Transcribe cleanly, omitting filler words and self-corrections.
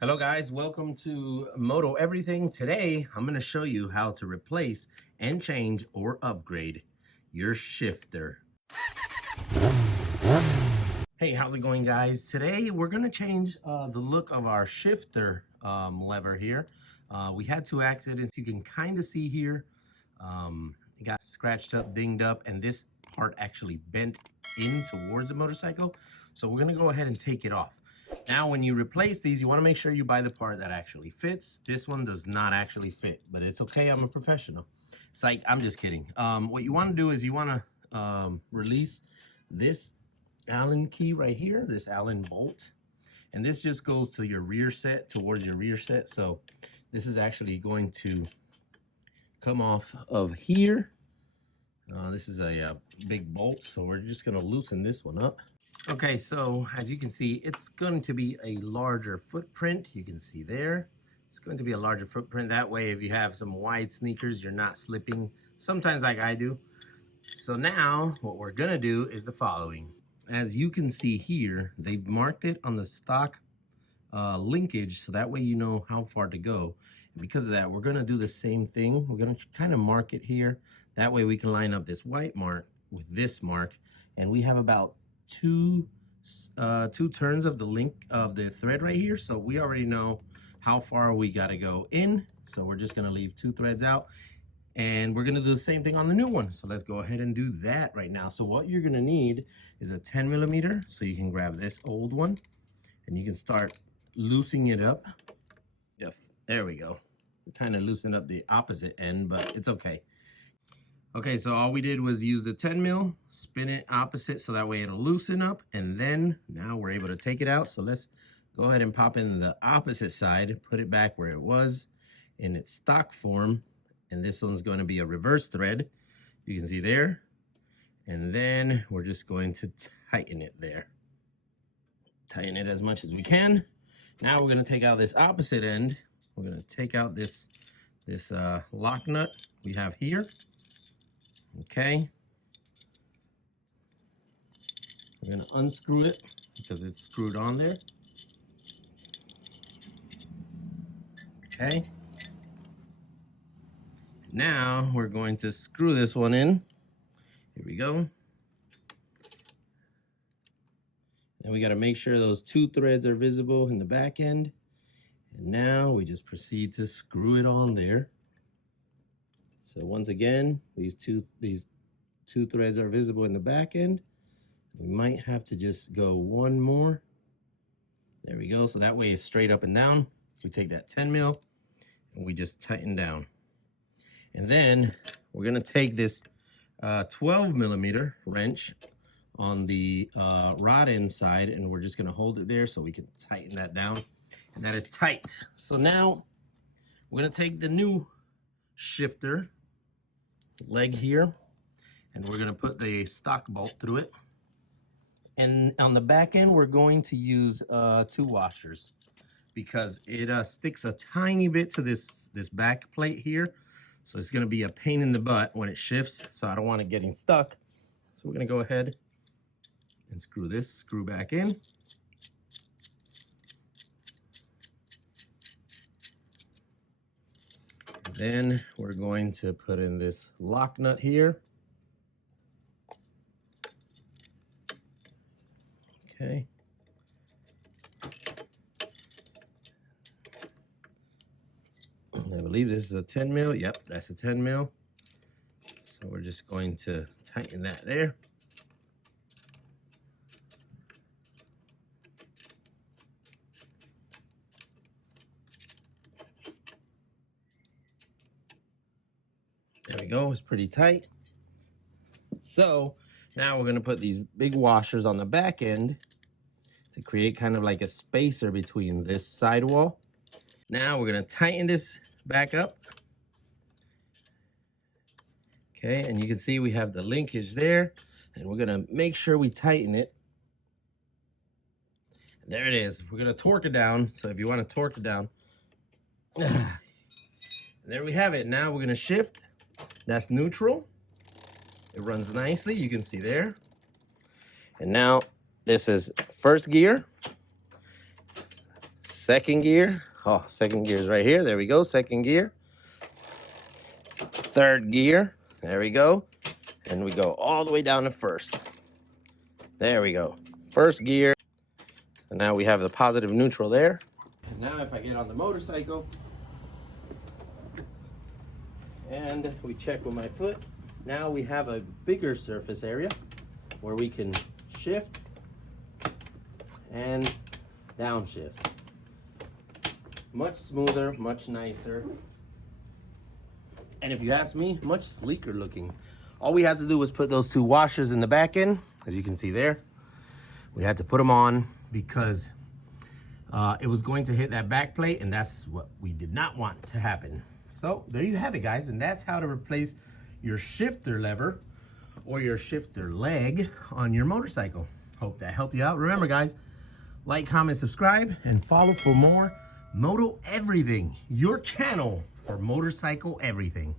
Hello guys, welcome to Moto-Everything. Today, I'm going to show you how to replace and change or upgrade your shifter. Hey, how's it going guys? Today, we're going to change the look of our shifter lever here. We had two accidents. You can kind of see here. It got scratched up, dinged up, and this part actually bent in towards the motorcycle. So we're going to go ahead and take it off. Now, when you replace these, you want to make sure you buy the part that actually fits. This one does not actually fit, but it's okay. I'm a professional. Psych, I'm just kidding. What you want to do is you want to release this Allen key right here, this Allen bolt. And this just goes to your rear set, towards your rear set. So this is actually going to come off of here. This is a big bolt, so we're just going to loosen this one up. Okay, so as you can see, it's going to be a larger footprint. You can see there. It's going to be a larger footprint. That way, if you have some wide sneakers, you're not slipping, sometimes like I do. So now, what we're going to do is the following. As you can see here, they've marked it on the stock linkage, so that way you know how far to go. And because of that, we're going to do the same thing. We're going to kind of mark it here. That way we can line up this white mark with this mark, and we have about two turns of the link of the thread right here. So we already know how far we got to go in. So we're just going to leave two threads out, and we're going to do the same thing on the new one. So let's go ahead and do that right now. So what you're going to need is a 10 millimeter. So you can grab this old one and you can start loosening it up. Yep, there we go. Kind of loosen up the opposite end, but it's okay. Okay, so all we did was use the 10 mil, spin it opposite so that way it'll loosen up, and then now we're able to take it out. So let's go ahead and pop in the opposite side, put it back where it was in its stock form, and this one's going to be a reverse thread. You can see there, and then we're just going to tighten it there. Tighten it as much as we can. Now we're going to take out this opposite end. We're going to take out this lock nut we have here. Okay, we're going to unscrew it because it's screwed on there. Okay, now we're going to screw this one in. Here we go. And we got to make sure those two threads are visible in the back end. And now we just proceed to screw it on there. So once again, these two threads are visible in the back end. We might have to just go one more. There we go. So that way it's straight up and down. We take that 10 mil and we just tighten down. And then we're going to take this 12 millimeter wrench on the rod end side, and we're just going to hold it there so we can tighten that down. And that is tight. So now we're going to take the new shifter leg here, and we're going to put the stock bolt through it. And on the back end, we're going to use 2 washers because it sticks a tiny bit to this back plate here. So it's going to be a pain in the butt when it shifts, so I don't want it getting stuck. So we're going to go ahead and screw this screw back in. Then we're going to put in this lock nut here. Okay. I believe this is a 10 mil. Yep, that's a 10 mil. So we're just going to tighten that there. There we go, it's pretty tight. So now we're gonna put these big washers on the back end to create kind of like a spacer between this sidewall. Now we're gonna tighten this back up. Okay, and you can see we have the linkage there, and we're gonna make sure we tighten it. And there it is. We're gonna torque it down. So if you wanna torque it down, there we have it. Now we're gonna shift. That's neutral. It runs nicely, you can see there. And now this is first gear, second gear. Oh, second gear is right here. There we go, second gear. Third gear, there we go. And we go all the way down to first. There we go, first gear. So now we have the positive neutral there. And now if I get on the motorcycle and we check with my foot, now we have a bigger surface area where we can shift and downshift. Much smoother, much nicer. And if you ask me, much sleeker looking. All we had to do was put those two washers in the back end, as you can see there. We had to put them on because it was going to hit that back plate, and that's what we did not want to happen. So there you have it, guys, and that's how to replace your shifter lever or your shifter leg on your motorcycle. Hope that helped you out. Remember, guys, like, comment, subscribe, and follow for more Moto-Everything, your channel for motorcycle everything.